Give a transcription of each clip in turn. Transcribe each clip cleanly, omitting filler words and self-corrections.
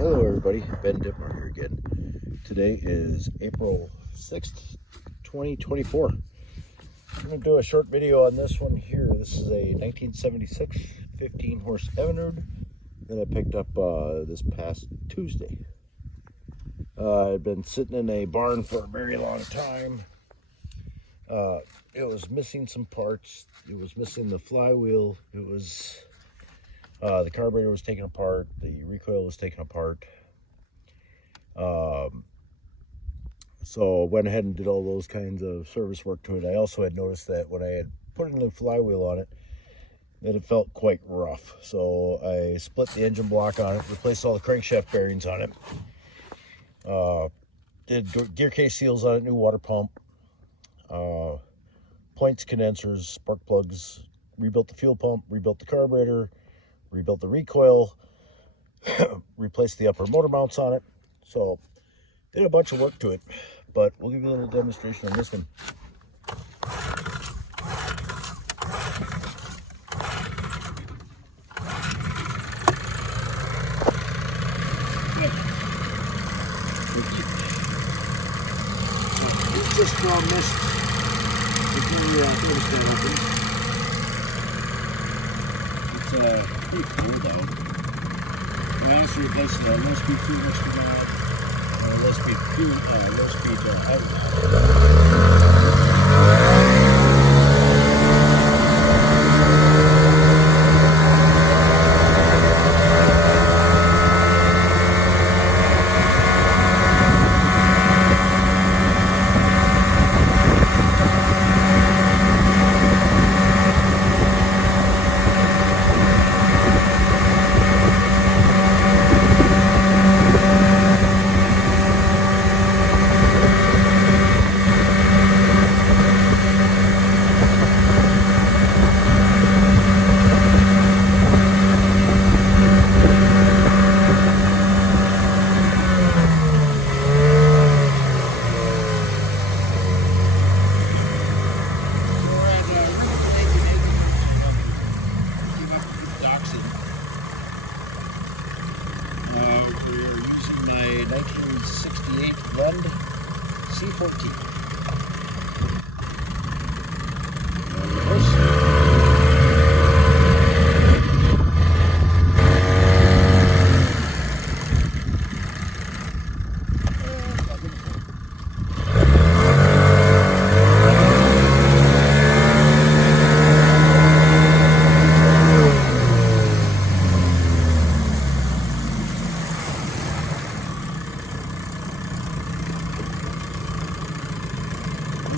Hello everybody, Ben Dittmar here again. Today is April 6th, 2024. I'm going to do a short video on this one here. This is a 1976 15-horse Evinrude that I picked up this past Tuesday. I'd been sitting in a barn for a very long time. It was missing some parts. It was missing the flywheel. It was the carburetor was taken apart. The recoil was taken apart. So I went ahead and did all those kinds of service work to it. I also had noticed that when I had put a new flywheel on it, that it felt quite rough. So I split the engine block on it, replaced all the crankshaft bearings on it, did gear case seals on it, new water pump, points, condensers, spark plugs, rebuilt the fuel pump, rebuilt the carburetor, rebuilt the recoil, replaced the upper motor mounts on it. So did a bunch of work to it, but we'll give you a little demonstration on this one. It's just missed before the thermostat opens. It's pretty clear though. I honestly replaced the low speed fuel mixture now, low speed we are using my 1968 Lund C14.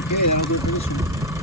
Okay, that'll do it for this one.